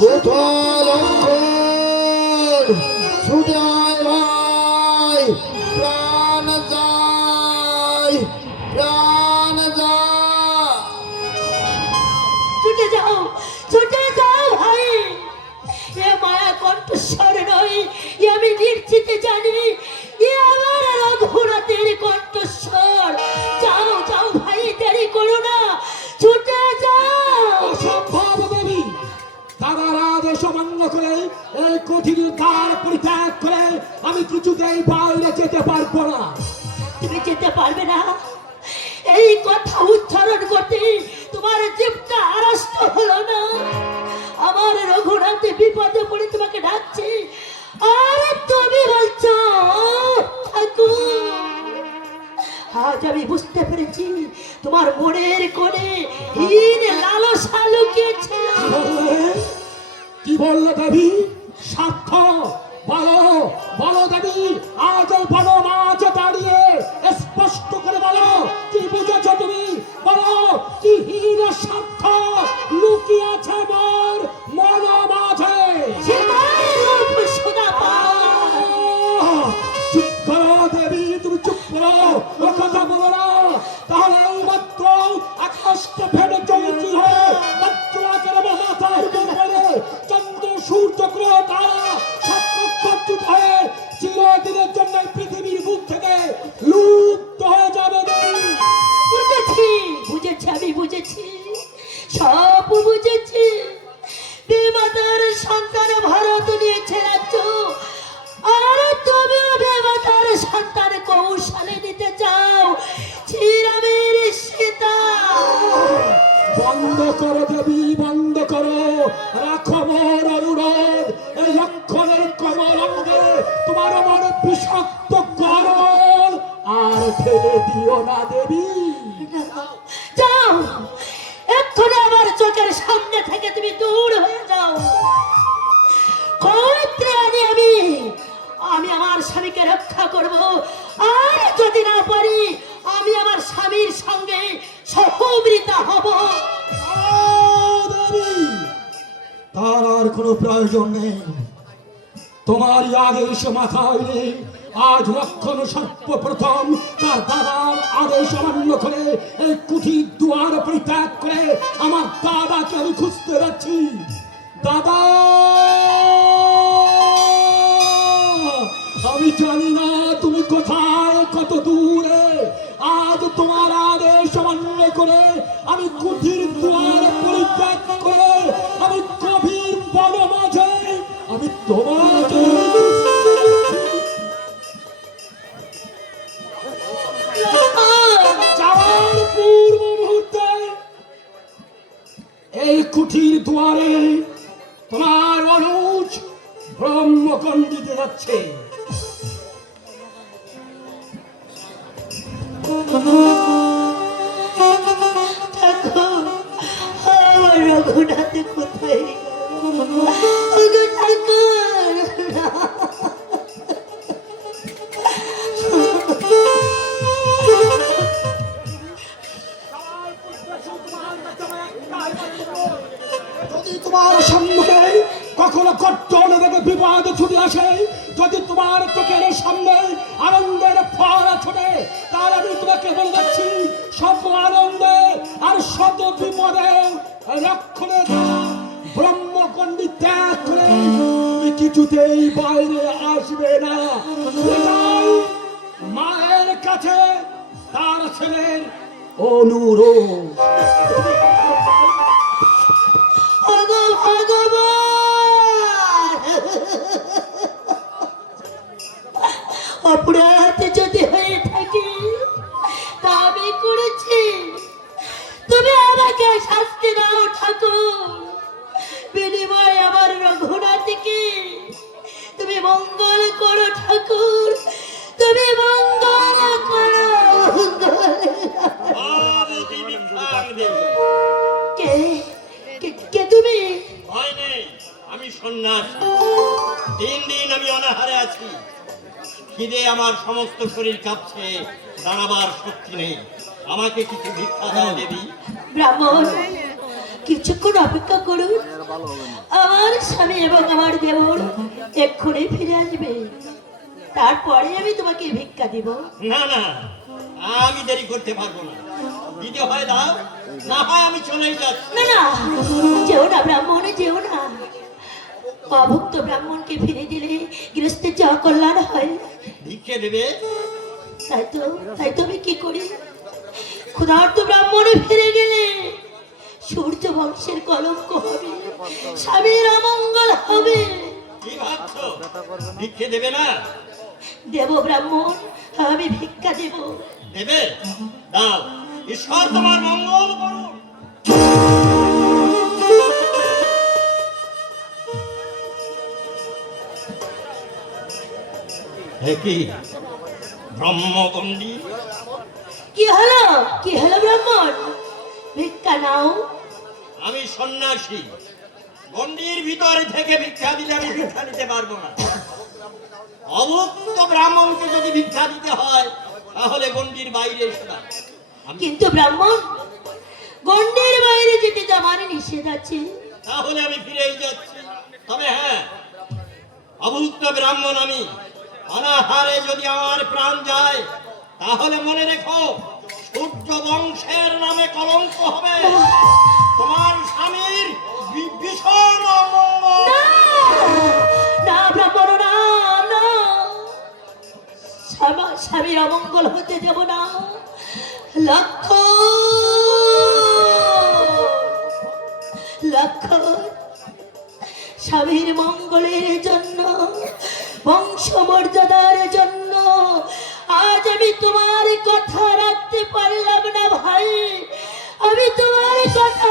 কোথায় লক্ষণ আয় ভাই, প্রাণ যায় প্রাণ যায়। ছুটে যাও ছুটে যাও ভাই। এ মায়া কণ্ঠস্বর নয়, এ আমি নিশ্চিত জানি, এ আমার রঘুনাথের কণ্ঠস্বর। এই কঠিন দ্বার পরিত্যাগ করে আমি কিছুতেই বাইরে যেতে পারব না। তুমি যেতে পারবে না। এই কথা উচ্চারণ করতে তোমার জীবটা আড়ষ্ট হলো না। আমার রঘুনাথ বিপদে পড়ে তোমাকে ডাকছে। আর তুমি বলছো আজ আমি বুঝতে পেরেছি তোমার মনের কোণে হীন লালসা লুকিয়েছে কি বলল দাবি সাক্ষ্য বলো বলো দেবী আজ তারা সব হয়ে চিরদিনের জন্য পৃথিবীর বুক থেকে লুপ্ত হয়ে যাবে। বুঝেছি বুঝেছি আমি বুঝেছি। সব বুঝেছি। বেমাতার সন্তান ভারত নিয়েছে রাজ্য। আর তুমিও বেমাতার সন্তান কৌশলে নিতে চাও। শ্রীরামের সীতা। বন্ধ করো দেবী। আমার সামনে থেকে তুমি দূর হয়ে যাও। আনি আমি আমি আমার স্বামীকে রক্ষা করব? আর যদি না পারি, আমি আমার স্বামীর সঙ্গে সহমৃতা হব। তার আর কোনো প্রয়োজন নেই। তোমার আদেশ মাথা নেই। আজ লক্ষণ সর্বপ্রথম তার দাদার আদেশ অমান্য করে এই কুঠি দুয়ার পরিত্যাগ করে আমার দাদাকে আমি খুঁজতে যাচ্ছি। দাদা! আমি জানি না তুমি কোথায়, কত দূরে। ব্রহ্মকণ দিতে যাচ্ছে কোথায় যদি তোমার সম্মুখে কখনো দেখে বিবাদ ছুটে আসে। যদি তোমার চোখের সামনে আনন্দের ফোয়ারা ছোটে তার আমি তোমাকে বলে যাচ্ছি আনন্দে আর বিপদে রক্ষণে ব্রহ্মকণ্ডি ত্যাগ করে কিছুতেই বাইরে আসবে না। মায়ের কাছে, তার ছেলের অনুরোধ। ওগো শাস্তি দাও ঠাকুর। বিনিময়ে আমার রঘুনাথকে তুমি মঙ্গল করো ঠাকুর। তুমি মঙ্গল করো। কে তুমি? ভয় নেই, আমি সন্ন্যাস। দিন দিন আমি অনাহারে আছি। খিদে আমার সমস্ত শরীর কাঁপছে, দাঁড়াবার শক্তি নেই। আমাকে কিছু ভিক্ষা দাও দেবী। ব্রাহ্মণ কিছুক্ষণ অপেক্ষা করুন। আমার স্বামী এবং আমার দেবর এক্ষুনি ফিরে আসবে। তারপরে আমি তোমাকে ভিক্ষা দিব। না না আমি দেরি করতে পারব না। দিতে হয় দাও না হয় আমি চলেই যাচ্ছি। না না যেও না ব্রাহ্মণ যেও না। অভুক্ত ব্রাহ্মণকে ফিরে দিলে গৃহস্থের যা কল্যাণ হয়। ভিক্ষে দেবে? তাই তো তাই তো আমি কি করি? ক্ষুধার্ত ব্রাহ্মণে ফিরে গেলে সূর্য বংশের কলঙ্ক হবে স্বামীর অমঙ্গল হবে। কি ভাবছ? ভিক্ষে দেবে না? দেব ব্রাহ্মণ আমি ভিক্ষা দেব। দেবে? দাও ঈশ্বর তোমার মঙ্গল করুন। হে কি ব্রহ্মগণ্ডী? কি হলো? কি হলো ব্রাহ্মণ? ভিক্ষা নাও। আমি সন্ন্যাসী। গণ্ডির ভিতরে থেকে ভিক্ষা দিলে আমি ভিক্ষা নিতে পারব না। অভুক্ত ব্রাহ্মণকে যদি ভিক্ষা দিতে হয় তাহলে গণ্ডির বাইরে এসে। কিন্তু ব্রাহ্মণ গন্ডের বাইরে যেতে আমার নিষেধ আছে। তাহলে আমি ফিরেই যাচ্ছি। তবে হ্যাঁ অভুক্ত ব্রাহ্মণ আমি অনাহারে যদি আমার প্রাণ যায় তাহলে মনে রেখো, সূর্য বংশের নামে কলঙ্ক হবে। তোমার স্বামীর স্বামীর অমঙ্গল হতে দেব না। লক্ষ লক্ষ স্বামীর মঙ্গলের জন্য বংশ মর্যাদার জন্য আজ আমি তোমার কথা রাখতে পারলাম না ভাই। আমি তোমার কথা